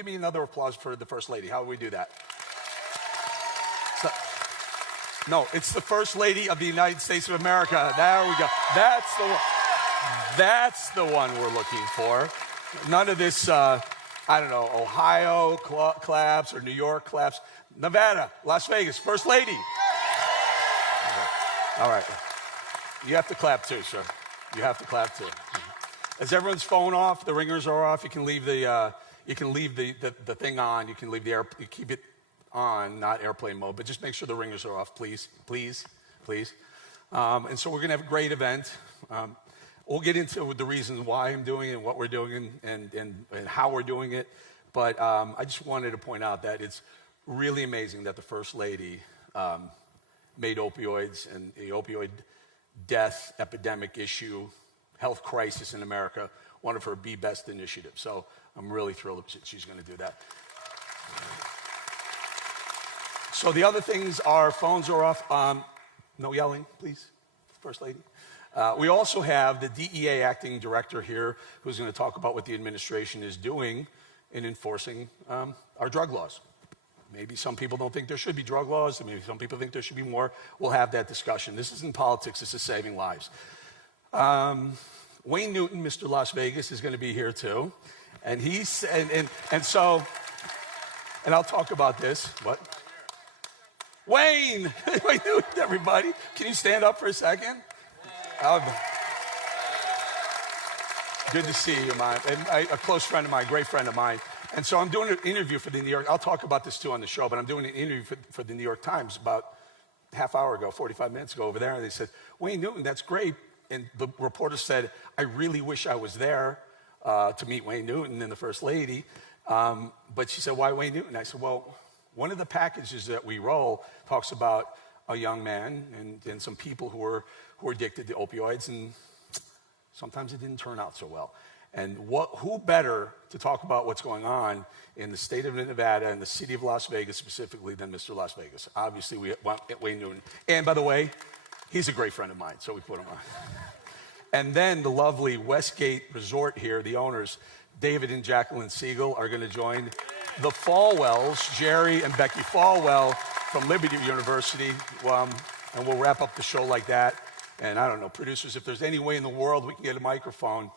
give me another applause for the First Lady? How do we do that? So, no, it's the First Lady of the United States of America. There we go. That's the one. That's the one we're looking for. None of this, I don't know, Ohio claps or New York claps. Nevada, Las Vegas, First Lady. All right. You have to clap too, sir. You have to clap too. Is everyone's phone off? The ringers are off. You can leave the thing on. You can leave the you keep it on, not airplane mode, but just make sure the ringers are off, please, please, please. And so we're going to have a great event. We'll get into the reasons why I'm doing it and what we're doing and how we're doing it. But I just wanted to point out that it's really amazing that the First Lady made opioids and the opioid death epidemic issue, health crisis in America, one of her best initiatives. So I'm really thrilled that she's going to do that. So the other things are phones are off. No yelling, please, First Lady. We also have the DEA acting director here who's going to talk about what the administration is doing in enforcing our drug laws. Maybe some people don't think there should be drug laws. Maybe some people think there should be more. We'll have that discussion. This isn't politics. This is saving lives. Wayne Newton, Mr. Las Vegas, is going to be here too. And he's, and so, and I'll talk about this. What? Wayne! Wayne Newton, everybody. Can you stand up for a second? Good to see you, a close friend of mine, great friend of mine. And so I'm doing an interview for the New York, I'll talk about this too on the show, but I'm doing an interview for the New York Times about a half hour ago, 45 minutes ago over there, and they said, Wayne Newton, that's great. And the reporter said, I really wish I was there to meet Wayne Newton and the First Lady. But she said, why Wayne Newton? I said, well, one of the packages that we roll talks about a young man and some people who are addicted to opioids, and sometimes it didn't turn out so well. And who better to talk about what's going on in the state of Nevada and the city of Las Vegas specifically than Mr. Las Vegas? Obviously, we want Wayne Newton. And by the way, he's a great friend of mine, so we put him on. And then the lovely Westgate Resort here, the owners, David and Jacqueline Siegel, are going to join the Falwells, Jerry and Becky Falwell from Liberty University, and we'll wrap up the show like that. And I don't know, producers, if there's any way in the world we can get a microphone,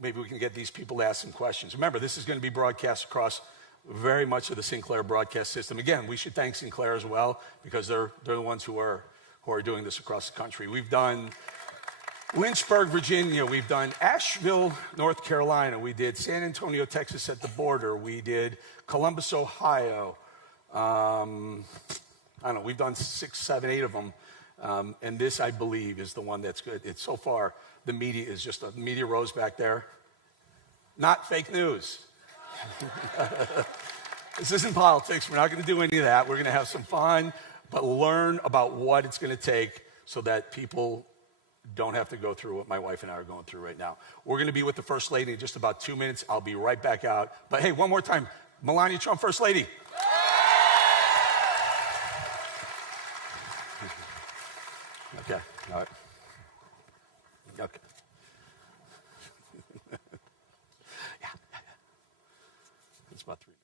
maybe we can get these people to ask some questions. Remember, this is going to be broadcast across very much of the Sinclair broadcast system. Again, we should thank Sinclair as well, because they're the ones who are doing this across the country. We've done Lynchburg, Virginia. We've done Asheville, North Carolina. We did San Antonio, Texas at the border. We did Columbus, Ohio. I don't know, we've done 6, 7, 8 of them. And this, I believe, is the one that's good. It's so far, the media is just, the media rows back there. Not fake news. This isn't politics. We're not going to do any of that. We're going to have some fun, but learn about what it's going to take so that people don't have to go through what my wife and I are going through right now. We're going to be with the First Lady in just about 2 minutes. I'll be right back out. But hey, one more time, Melania Trump, First Lady. Okay, all right. Okay. Yeah. It's about 3 minutes.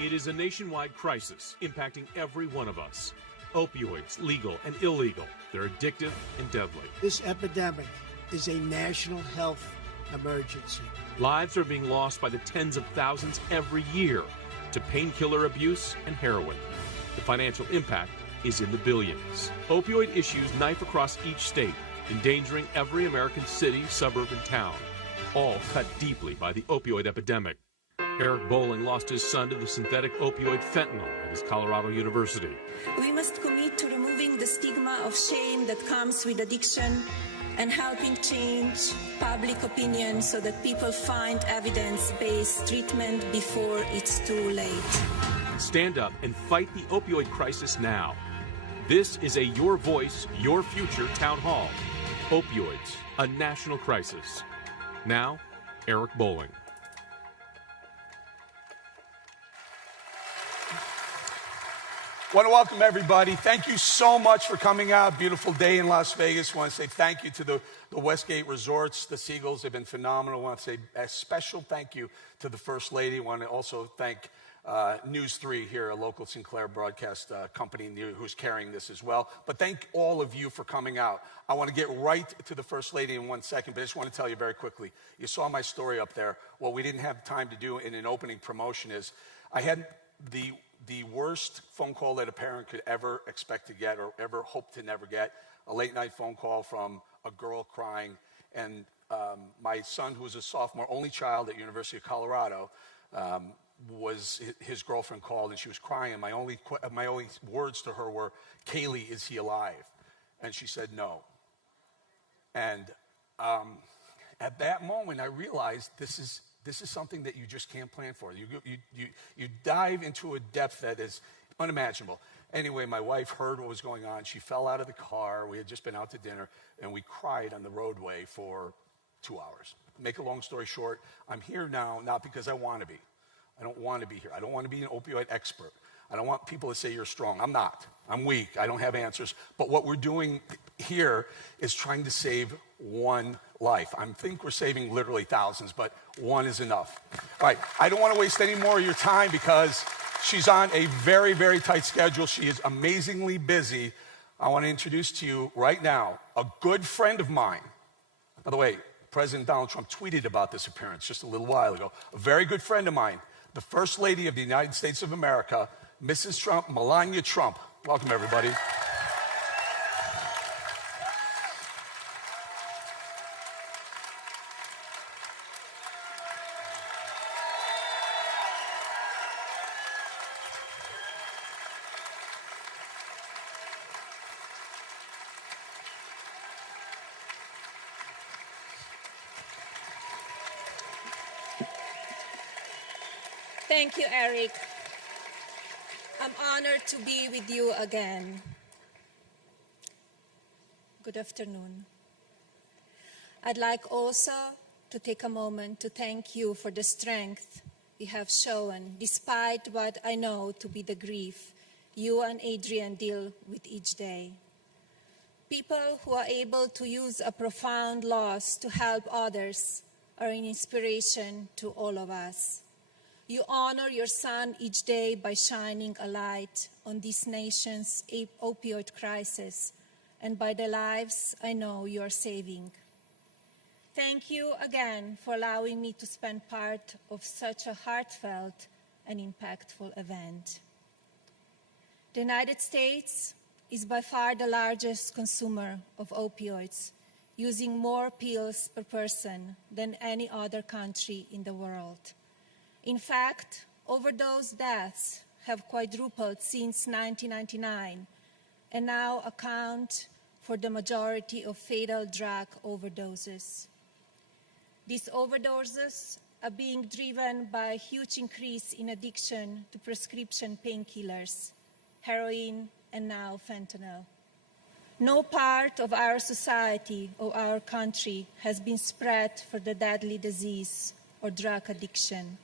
It is a nationwide crisis impacting every one of us. Opioids, legal and illegal, they're addictive and deadly. This epidemic is a national health emergency. Lives are being lost by the tens of thousands every year to painkiller abuse and heroin. The financial impact is in the billions. Opioid issues knife across each state, endangering every American city, suburb, and town, all cut deeply by the opioid epidemic. Eric Bowling lost his son to the synthetic opioid fentanyl at his Colorado University. We must commit to removing the stigma of shame that comes with addiction and helping change public opinion so that people find evidence-based treatment before it's too late. Stand up and fight the opioid crisis now. This is a Your Voice, Your Future town hall. Opioids, a national crisis. Now, Eric Bowling. Want to welcome everybody. Thank you so much for coming out. Beautiful day in Las Vegas. Want to say thank you to the Westgate Resorts, the Seagulls. They've been phenomenal. Want to say a special thank you to the First Lady. Want to also thank News 3 here, a local Sinclair broadcast company who's carrying this as well. But thank all of you for coming out. I want to get right to the First Lady in 1 second, but I just want to tell you very quickly. You saw my story up there. What we didn't have time to do in an opening promotion is I had the worst phone call that a parent could ever expect to get or ever hope to never get, a late night phone call from a girl crying. And my son, who was a sophomore, only child at University of Colorado, was his girlfriend called and she was crying. And my only words to her were, "Kaylee, is he alive?" And she said no. And at that moment, I realized this is something that you just can't plan for. You dive into a depth that is unimaginable. Anyway, my wife heard what was going on. She fell out of the car. We had just been out to dinner, and we cried on the roadway for 2 hours. Make a long story short, I'm here now, not because I want to be. I don't want to be here. I don't want to be an opioid expert. I don't want people to say you're strong. I'm not. I'm weak. I don't have answers. But what we're doing here is trying to save one life. I think we're saving literally thousands, but one is enough. All right, I don't want to waste any more of your time because she's on a very, very tight schedule. She is amazingly busy. I want to introduce to you right now a good friend of mine. By the way, President Donald Trump tweeted about this appearance just a little while ago. A very good friend of mine, the First Lady of the United States of America, Mrs. Trump, Melania Trump. Welcome, everybody. Thank you, Eric. I'm honored to be with you again. Good afternoon. I'd like also to take a moment to thank you for the strength you have shown, despite what I know to be the grief you and Adrian deal with each day. People who are able to use a profound loss to help others are an inspiration to all of us. You honor your son each day by shining a light on this nation's opioid crisis and by the lives I know you are saving. Thank you again for allowing me to spend part of such a heartfelt and impactful event. The United States is by far the largest consumer of opioids, using more pills per person than any other country in the world. In fact, overdose deaths have quadrupled since 1999 and now account for the majority of fatal drug overdoses. These overdoses are being driven by a huge increase in addiction to prescription painkillers, heroin, and now fentanyl. No part of our society or our country has been spared for the deadly disease or drug addiction.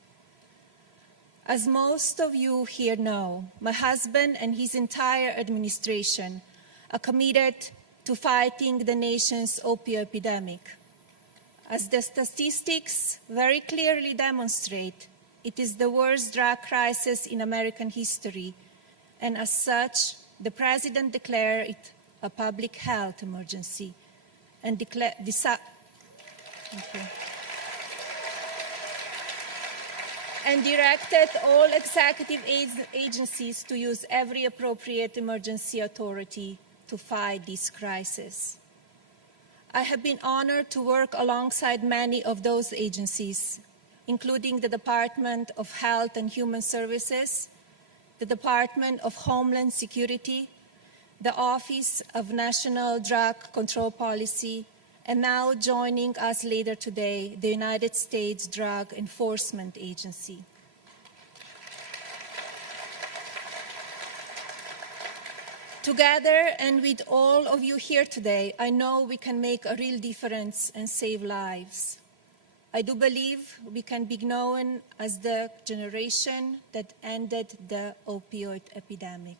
As most of you here know, my husband and his entire administration are committed to fighting the nation's opioid epidemic. As the statistics very clearly demonstrate, It is the worst drug crisis in American history, and as such, the President declared it a public health emergency and directed all executive agencies to use every appropriate emergency authority to fight this crisis. I have been honored to work alongside many of those agencies, including the Department of Health and Human Services, the Department of Homeland Security, the Office of National Drug Control Policy, and now joining us later today, the United States Drug Enforcement Agency. Together and with all of you here today, I know we can make a real difference and save lives. I do believe we can be known as the generation that ended the opioid epidemic.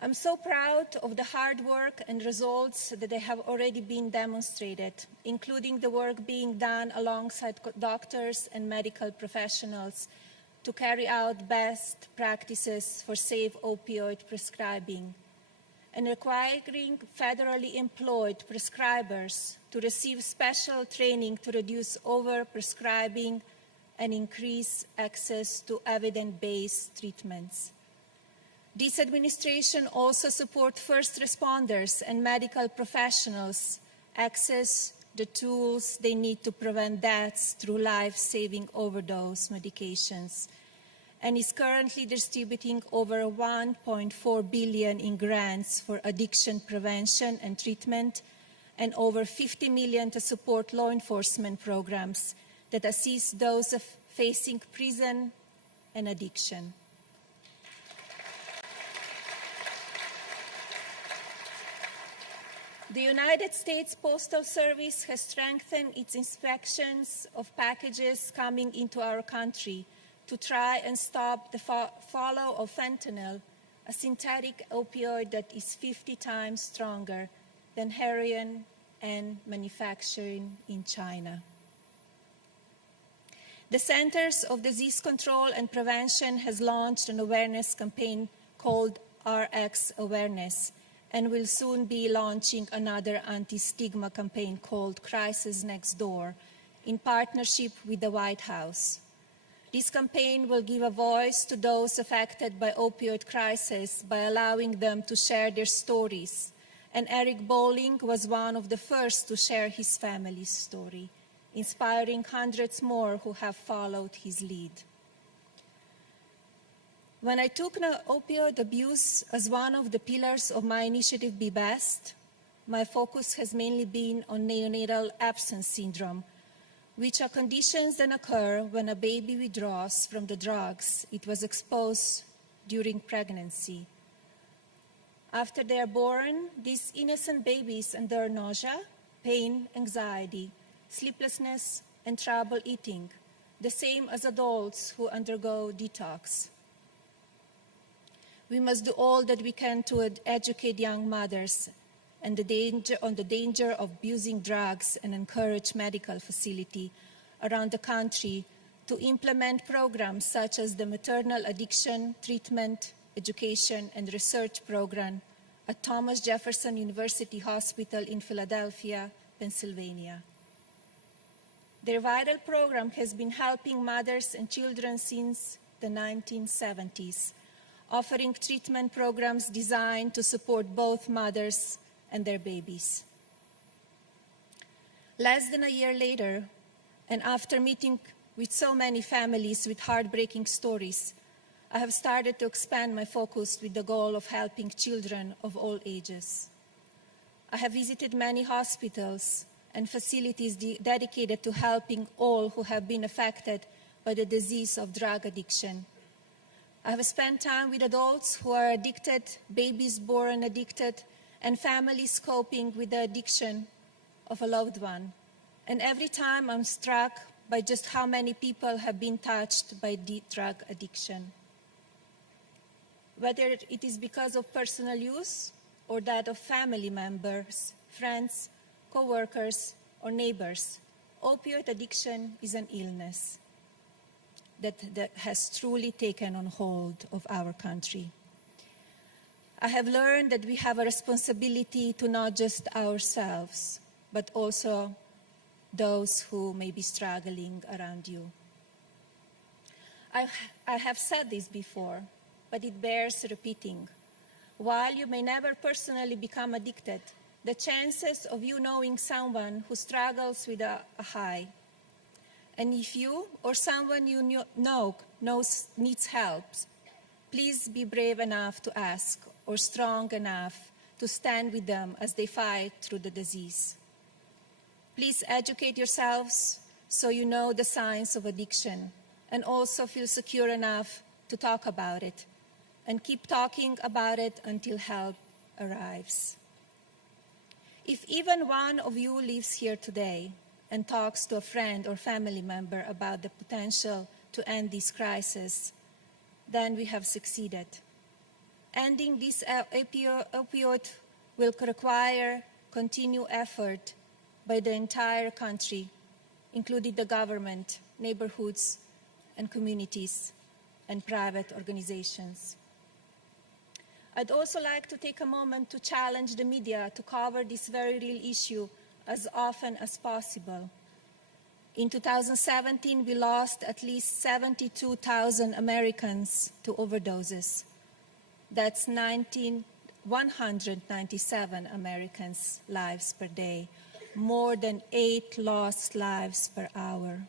I'm so proud of the hard work and results that have already been demonstrated, including the work being done alongside doctors and medical professionals to carry out best practices for safe opioid prescribing, and requiring federally employed prescribers to receive special training to reduce overprescribing and increase access to evidence-based treatments. This administration also supports first responders and medical professionals access the tools they need to prevent deaths through life-saving overdose medications, and is currently distributing over $1.4 billion in grants for addiction prevention and treatment, and over $50 million to support law enforcement programs that assist those facing prison and addiction. The United States Postal Service has strengthened its inspections of packages coming into our country to try and stop the flow of fentanyl, a synthetic opioid that is 50 times stronger than heroin and manufacturing in China. The Centers of Disease Control and Prevention has launched an awareness campaign called RX Awareness, and will soon be launching another anti-stigma campaign called Crisis Next Door in partnership with the White House. This campaign will give a voice to those affected by opioid crisis by allowing them to share their stories. And Eric Bowling was one of the first to share his family's story, inspiring hundreds more who have followed his lead. When I took opioid abuse as one of the pillars of my initiative Be Best, my focus has mainly been on neonatal abstinence syndrome, which are conditions that occur when a baby withdraws from the drugs it was exposed during pregnancy. After they are born, these innocent babies endure nausea, pain, anxiety, sleeplessness, and trouble eating, the same as adults who undergo detox. We must do all that we can to educate young mothers and on the danger of abusing drugs and encourage medical facilities around the country to implement programs such as the Maternal Addiction Treatment, Education, and Research Program at Thomas Jefferson University Hospital in Philadelphia, Pennsylvania. Their vital program has been helping mothers and children since the 1970s, offering treatment programs designed to support both mothers and their babies. Less than a year later, and after meeting with so many families with heartbreaking stories, I have started to expand my focus with the goal of helping children of all ages. I have visited many hospitals and facilities dedicated to helping all who have been affected by the disease of drug addiction. I have spent time with adults who are addicted, babies born addicted, and families coping with the addiction of a loved one. And every time I'm struck by just how many people have been touched by drug addiction. Whether it is because of personal use or that of family members friends, co-workers, or neighbors, opioid addiction is an illness that has truly taken on hold of our country. I have learned that we have a responsibility to not just ourselves, but also those who may be struggling around you. I have said this before, but it bears repeating. While you may never personally become addicted, the chances of you knowing someone who struggles with a high, and if you or someone you know needs help, please be brave enough to ask or strong enough to stand with them as they fight through the disease. Please educate yourselves so you know the signs of addiction and also feel secure enough to talk about it and keep talking about it until help arrives. If even one of you lives here today and talks to a friend or family member about the potential to end this crisis, then we have succeeded. Ending this opioid will require continued effort by the entire country, including the government, neighborhoods, and communities, and private organizations. I'd also like to take a moment to challenge the media to cover this very real issue as often as possible. In 2017, we lost at least 72,000 Americans to overdoses. That's 197 Americans' lives per day, more than 8 lost lives per hour.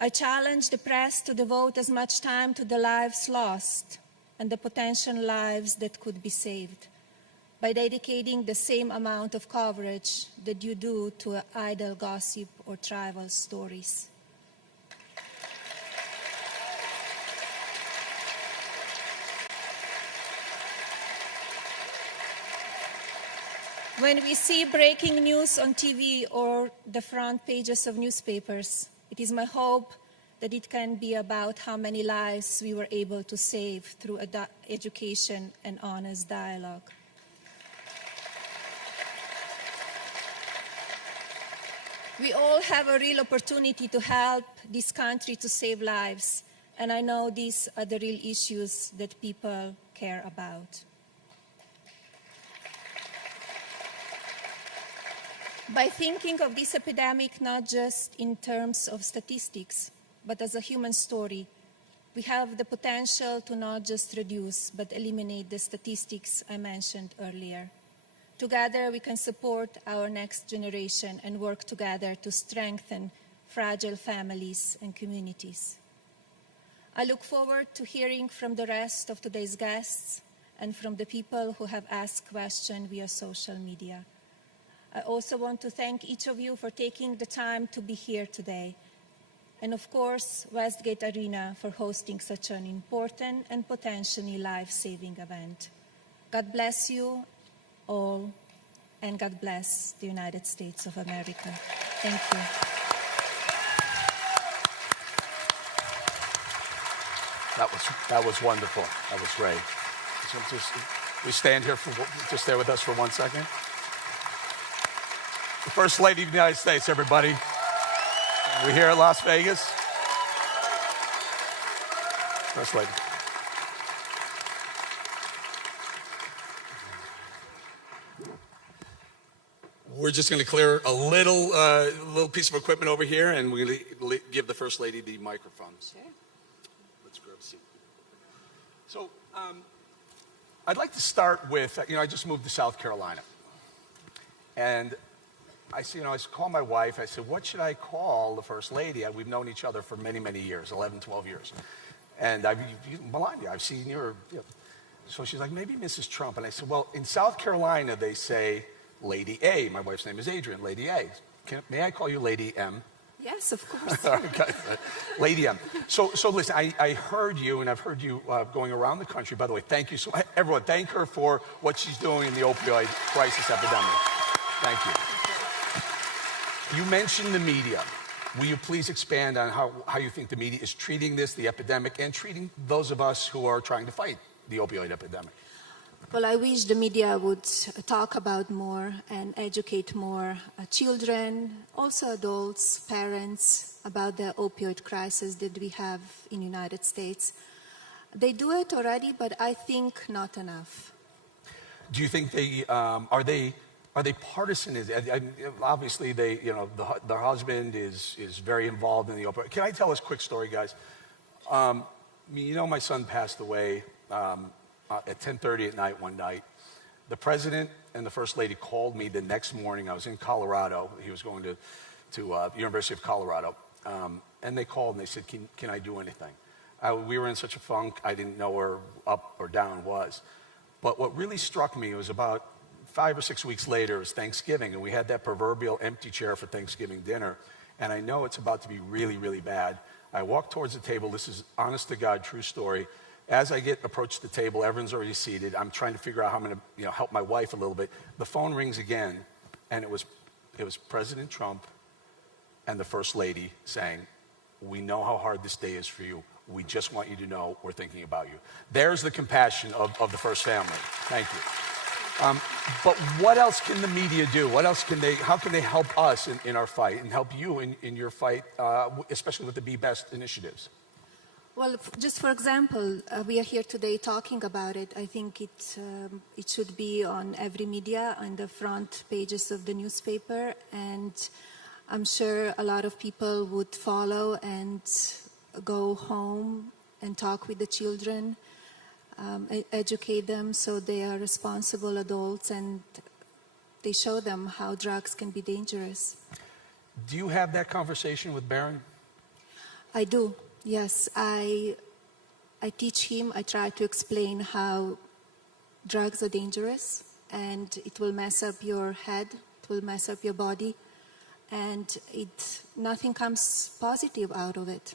I challenge the press to devote as much time to the lives lost and the potential lives that could be saved by dedicating the same amount of coverage that you do to idle gossip or trivial stories. When we see breaking news on TV or the front pages of newspapers, it is my hope that it can be about how many lives we were able to save through education and honest dialogue. We all have a real opportunity to help this country to save lives, and I know these are the real issues that people care about. By thinking of this epidemic not just in terms of statistics, but as a human story, we have the potential to not just reduce, but eliminate the statistics I mentioned earlier. Together, we can support our next generation and work together to strengthen fragile families and communities. I look forward to hearing from the rest of today's guests and from the people who have asked questions via social media. I also want to thank each of you for taking the time to be here today. And of course, Westgate Arena for hosting such an important and potentially life-saving event. God bless you all, and God bless the United States of America. Thank you. That was wonderful. That was great. So we stand here just stay with us for 1 second. The First Lady of the United States, everybody. We're here at Las Vegas. First Lady. We're just going to clear a little piece of equipment over here, and we're going to give the First Lady the microphone. Sure. Let's grab a seat. So, I'd like to start with, I just moved to South Carolina. And I called my wife. I said, what should I call the First Lady? We've known each other for many, many years, 11, 12 years. And Melania, I've seen your... So she's like, maybe Mrs. Trump. And I said, well, in South Carolina, they say Lady A. My wife's name is Adrian, Lady A. May I call you Lady M? Yes, of course. Okay. Lady M. So listen, I heard you, and I've heard you going around the country. By the way, thank you so much. Everyone, thank her for what she's doing in the opioid crisis epidemic. Thank you. You mentioned the media. Will you please expand on how you think the media is treating this, the epidemic, and treating those of us who are trying to fight the opioid epidemic? Well, I wish the media would talk about more and educate more children, also adults, parents, about the opioid crisis that we have in the United States. They do it already, but I think not enough. Do you think they are they partisan? Obviously, the husband is very involved in the opioid. Can I tell this quick story, guys? My son passed away at 10:30 at night one night. The president and the first lady called me the next morning. I was in Colorado. He was going to University of Colorado, and they called and they said, "Can I do anything?" We were in such a funk. I didn't know where up or down was. But what really struck me was about 5 or 6 weeks later, it was Thanksgiving, and we had that proverbial empty chair for Thanksgiving dinner. And I know it's about to be really, really bad. I walk towards the table. This is honest to God, true story. As I approach the table, everyone's already seated. I'm trying to figure out how I'm going to help my wife a little bit. The phone rings again, and it was President Trump and the First Lady saying, "We know how hard this day is for you. We just want you to know we're thinking about you." There's the compassion of the First Family. Thank you. But what else can the media do? How can they help us in our fight and help you in your fight, especially with the Be Best initiatives? Well, just for example, we are here today talking about it. I think it should be on every media, on the front pages of the newspaper, and I'm sure a lot of people would follow and go home and talk with the children, educate them so they are responsible adults, and they show them how drugs can be dangerous. Do you have that conversation with Barron? I do, yes. I teach him, I try to explain how drugs are dangerous, and it will mess up your head, it will mess up your body, and nothing comes positive out of it.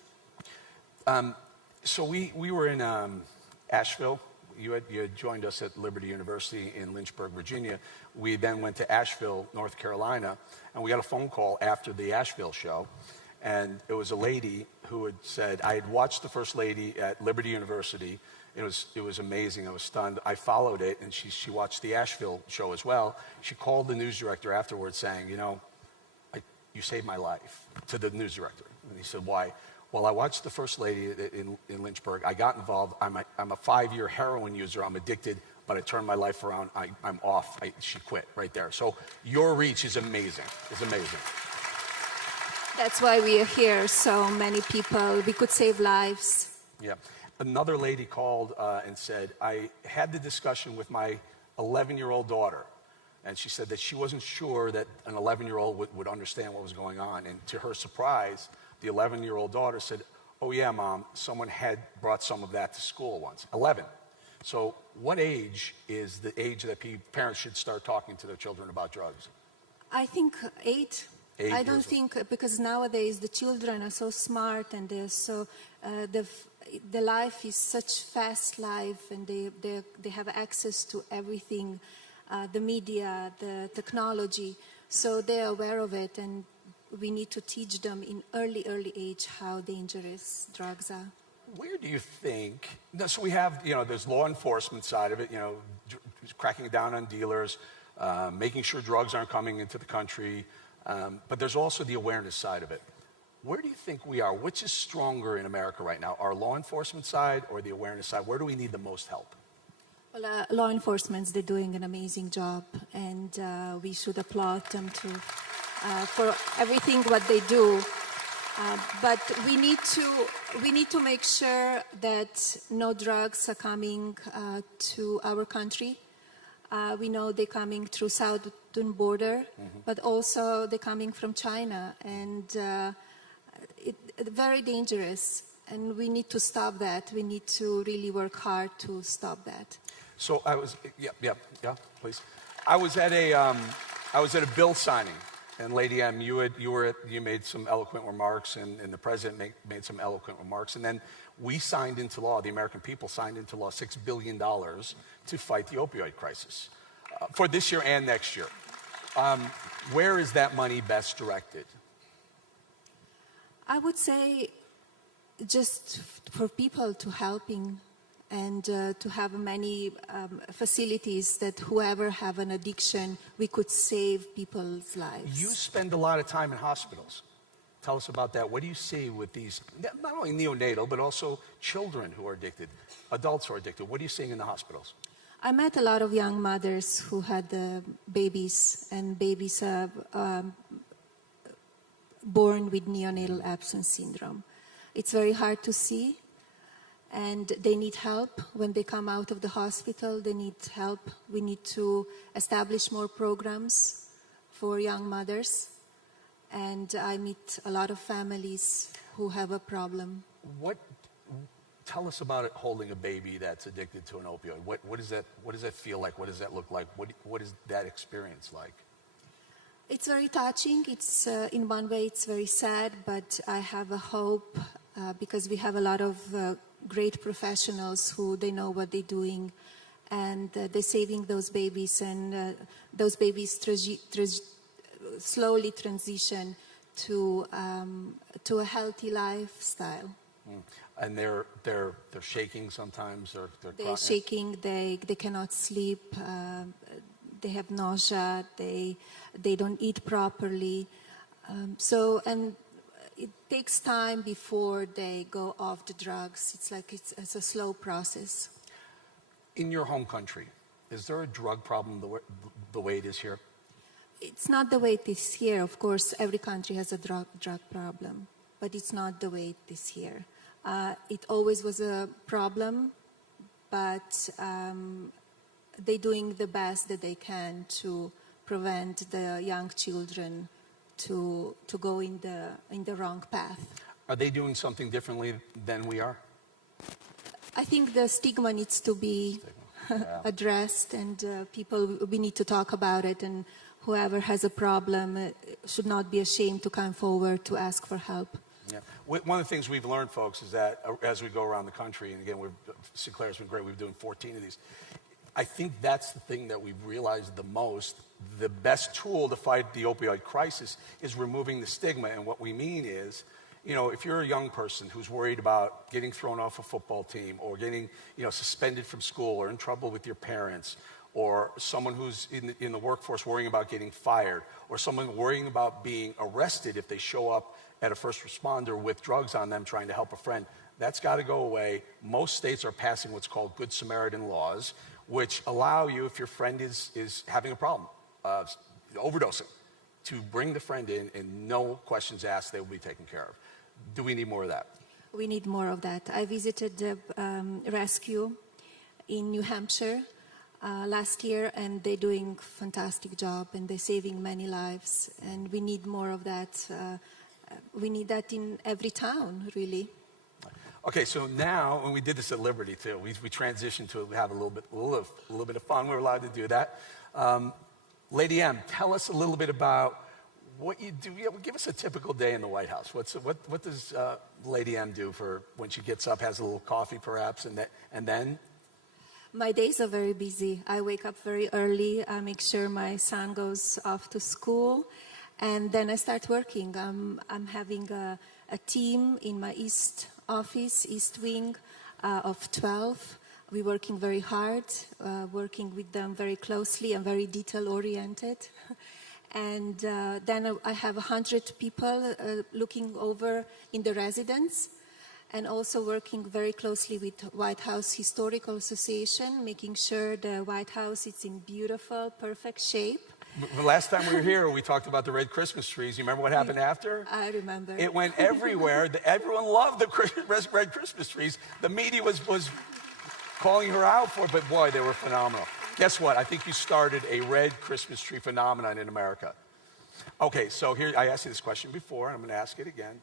So we were in Asheville. You had joined us at Liberty University in Lynchburg, Virginia. We then went to Asheville, North Carolina, and we got a phone call after the Asheville show. And it was a lady who had said, I had watched the First Lady at Liberty University. It was amazing. I was stunned. I followed it, and she watched the Asheville show as well. She called the news director afterwards saying, you saved my life, to the news director. And he said, why? Well, I watched the First Lady in Lynchburg. I got involved. I'm a 5-year heroin user. I'm addicted, but I turned my life around. I'm off. She quit right there. So your reach is amazing. It's amazing. That's why we are here. So many people. We could save lives. Yeah. Another lady called and said, I had the discussion with my 11-year-old daughter. And she said that she wasn't sure that an 11-year-old would understand what was going on. And to her surprise, the 11-year-old daughter said, oh yeah, Mom, someone had brought some of that to school once. 11. So what age is the age that parents should start talking to their children about drugs? I think 8. 8 I don't years think, because nowadays the children are so smart, and they're so, the life is such fast life, and they have access to everything, the media, the technology, so they're aware of it, and we need to teach them in early age how dangerous drugs are. Where do you think, so we have, there's law enforcement side of it, cracking down on dealers, making sure drugs aren't coming into the country, but there's also the awareness side of it. Where do you think we are? Which is stronger in America right now, our law enforcement side or the awareness side? Where do we need the most help? Well, law enforcement, they're doing an amazing job, and we should applaud them for everything what they do. But we need to make sure that no drugs are coming to our country. We know they're coming through southern border, but also they're coming from China, and it's very dangerous. And we need to stop that. We need to really work hard to stop that. So I was, yeah, please. I was at a bill signing. And Lady M, you made some eloquent remarks, and the president made some eloquent remarks. And then we signed into law, the American people signed into law $6 billion to fight the opioid crisis for this year and next year. Where is that money best directed? I would say just for people to helping and to have many facilities that whoever have an addiction, we could save people's lives. You spend a lot of time in hospitals. Tell us about that. What do you see with these, not only neonatal, but also children who are addicted, adults who are addicted? What are you seeing in the hospitals? I met a lot of young mothers who had babies, and babies born with neonatal abstinence syndrome. It's very hard to see, and they need help when they come out of the hospital. They need help. We need to establish more programs for young mothers, and I meet a lot of families who have a problem. Tell us about it, holding a baby that's addicted to an opioid. What does that feel like? What does that look like? What is that experience like? It's very touching. It's in one way it's very sad, but I have a hope because we have a lot of great professionals who they know what they're doing, and they're saving those babies, and those babies slowly transition to a healthy lifestyle. And they're shaking sometimes, or they're shaking. They cannot sleep. They have nausea. They don't eat properly. And it takes time before they go off the drugs. It's like it's a slow process. In your home country, is there a drug problem the way it is here? It's not the way it is here. Of course, every country has a drug problem, but it's not the way it is here. It always was a problem, but they're doing the best that they can to prevent the young children to go in the wrong path. Are they doing something differently than we are? I think the stigma needs to be addressed, and we need to talk about it, and whoever has a problem should not be ashamed to come forward to ask for help. Yeah. One of the things we've learned, folks, is that as we go around the country, and again, Sinclair's been great, we've been doing 14 of these. I think that's the thing that we've realized the most. The best tool to fight the opioid crisis is removing the stigma. And what we mean is, if you're a young person who's worried about getting thrown off a football team, or getting, suspended from school, or in trouble with your parents, or someone who's in the workforce worrying about getting fired, or someone worrying about being arrested if they show up at a first responder with drugs on them trying to help a friend, that's got to go away. Most states are passing what's called Good Samaritan laws, which allow you, if your friend is having a problem, overdosing, to bring the friend in and no questions asked, they will be taken care of. Do we need more of that? We need more of that. I visited the rescue in New Hampshire last year, and they're doing a fantastic job, and they're saving many lives, and we need more of that. We need that in every town, really. Okay, so now, and we did this at Liberty too, we transitioned to have a little bit of fun. We're allowed to do that. Lady M, tell us a little bit about what you do. Give us a typical day in the White House. What does Lady M do for when she gets up, has a little coffee perhaps, and then? My days are very busy. I wake up very early. I make sure my son goes off to school, and then I start working. I'm having a team in my East Wing of 12. We're working very hard, working with them very closely and very detail-oriented. And then I have 100 people looking over in the residence, and also working very closely with White House Historical Association, making sure the White House is in beautiful, perfect shape. The last time we were here, we talked about the red Christmas trees. You remember what happened after? I remember. It went everywhere. Everyone loved the red Christmas trees. The media was calling her out for it, but boy, they were phenomenal. Guess what? I think you started a red Christmas tree phenomenon in America. Okay, so here, I asked you this question before, and I'm going to ask it again.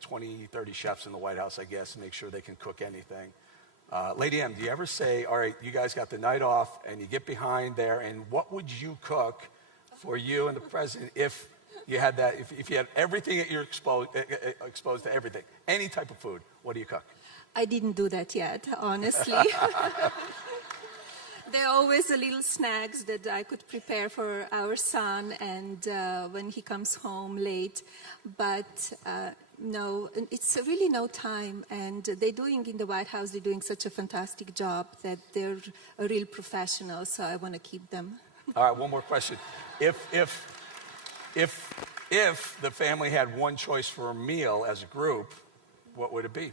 20, 30 chefs in the White House, I guess, make sure they can cook anything. Lady M, do you ever say, all right, you guys got the night off, and you get behind there, and what would you cook for you and the president if you had that, if you had everything that you're exposed to everything, any type of food, what do you cook? I didn't do that yet, honestly. There are always a little snacks that I could prepare for our son, and when he comes home late. But No, and it's really no time, and they're doing in the White House, they're doing such a fantastic job that they're a real professional, so I want to keep them. All right, one more question. If the family had one choice for a meal as a group, what would it be?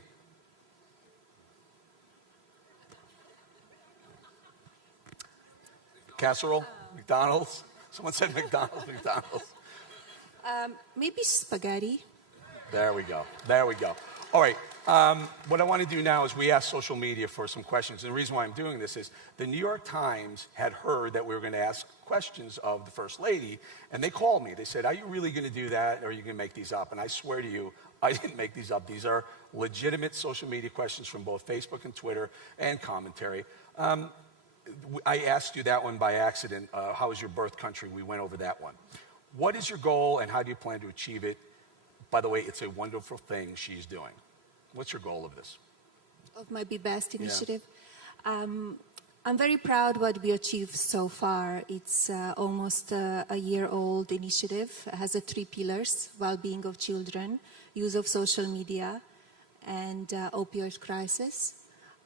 Casserole? McDonald's? Someone said McDonald's. Maybe spaghetti. There we go. There we go. All right. What I want to do now is we ask social media for some questions. And the reason why I'm doing this is the New York Times had heard that we were going to ask questions of the First Lady, and they called me. They said, are you really going to do that, or are you going to make these up? And I swear to you, I didn't make these up. These are legitimate social media questions from both Facebook and Twitter and commentary. I asked you that one by accident. How is your birth country? We went over that one. What is your goal, and how do you plan to achieve it? By the way, it's a wonderful thing she's doing. What's your goal of this? Of my Be Best initiative. Yeah. I'm very proud what we achieved so far. It's almost a year-old initiative. It has 3 pillars: well-being of children, use of social media, and opioid crisis.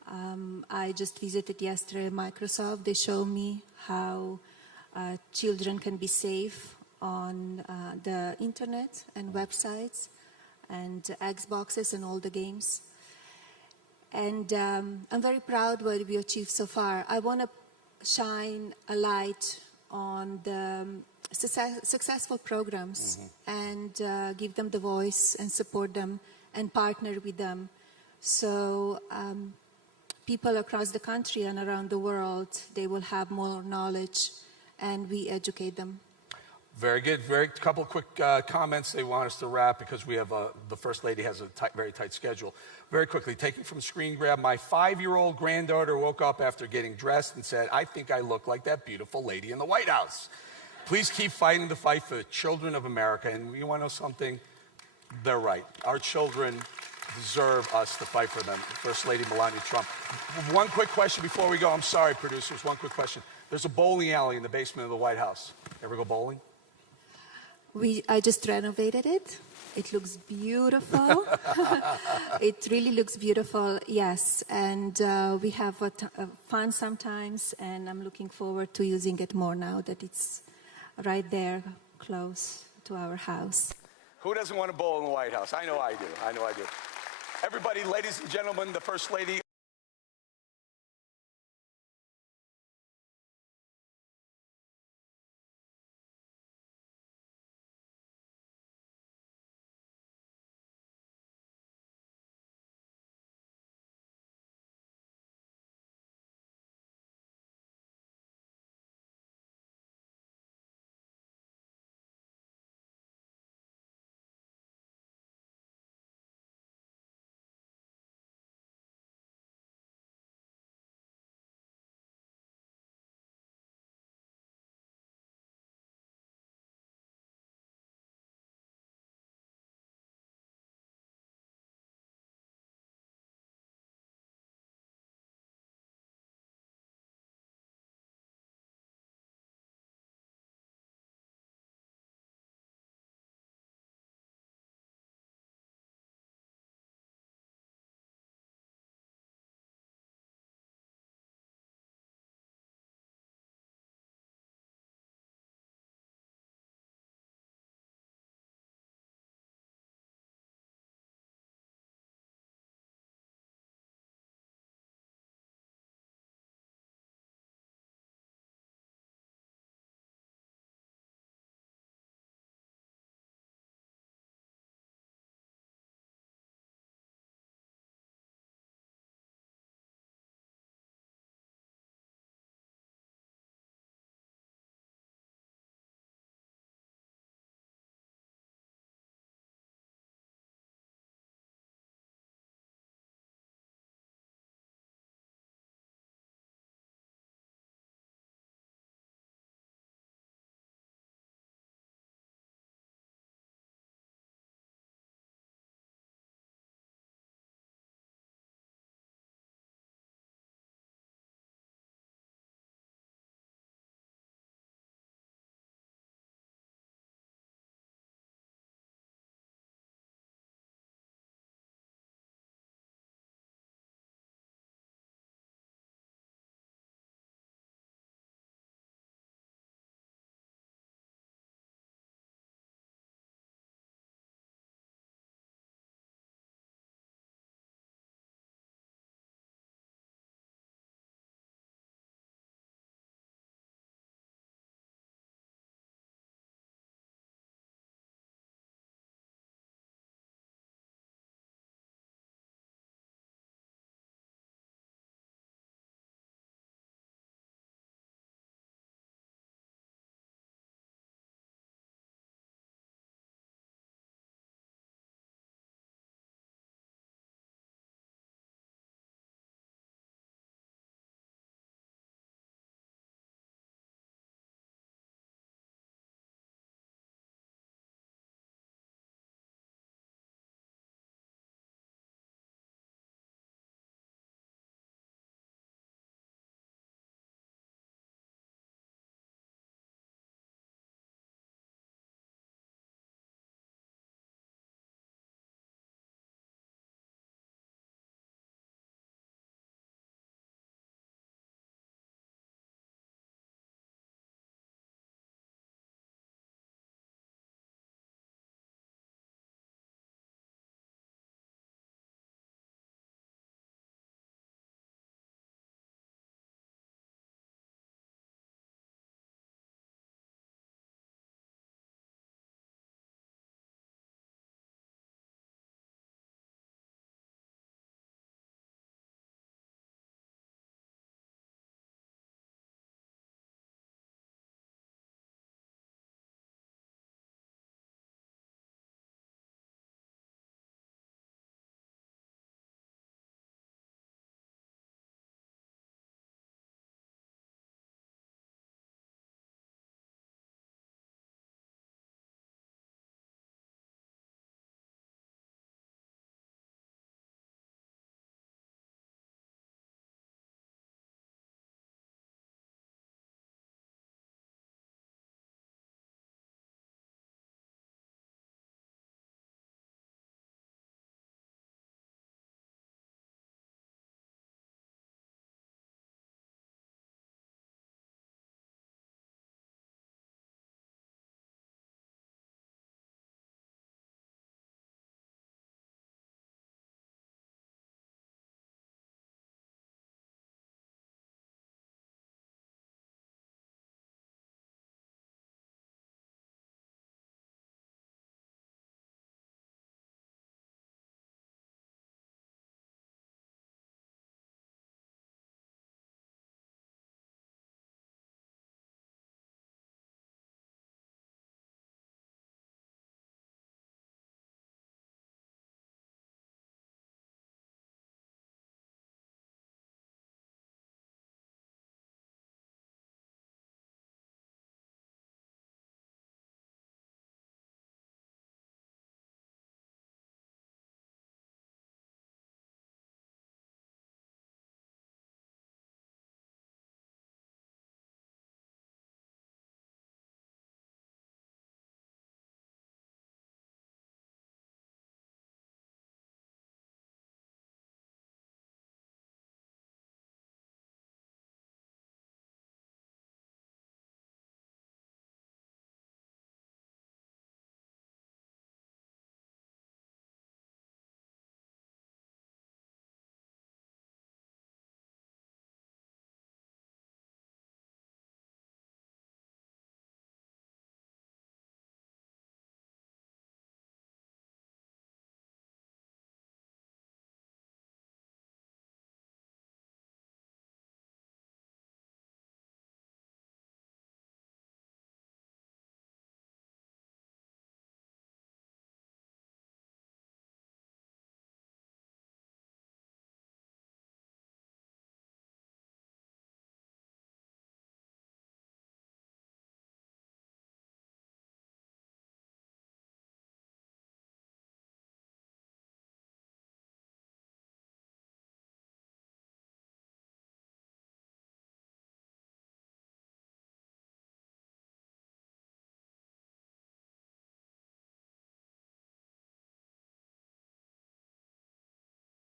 I just visited yesterday Microsoft. They show me how children can be safe on the internet and websites and Xboxes and all the games. And I'm very proud what we achieved so far. I want to shine a light on the successful programs and give them the voice and support them and partner with them. So people across the country and around the world, they will have more knowledge and we educate them. Very good. Couple of quick comments. They want us to wrap because we have the First Lady has a very tight schedule. Very quickly, taking from screen grab, my 5-year-old granddaughter woke up after getting dressed and said, I think I look like that beautiful lady in the White House. Please keep fighting the fight for the children of America. And you want to know something? They're right. Our children deserve us to fight for them. First Lady Melania Trump. One quick question before we go. I'm sorry, producers. One quick question. There's a bowling alley in the basement of the White House. Ever go bowling? I just renovated it. It looks beautiful. It really looks beautiful, yes. And we have fun sometimes, and I'm looking forward to using it more now that it's right there, close to our house. Who doesn't want to bowl in the White House? I know I do. Everybody, ladies and gentlemen, the First Lady.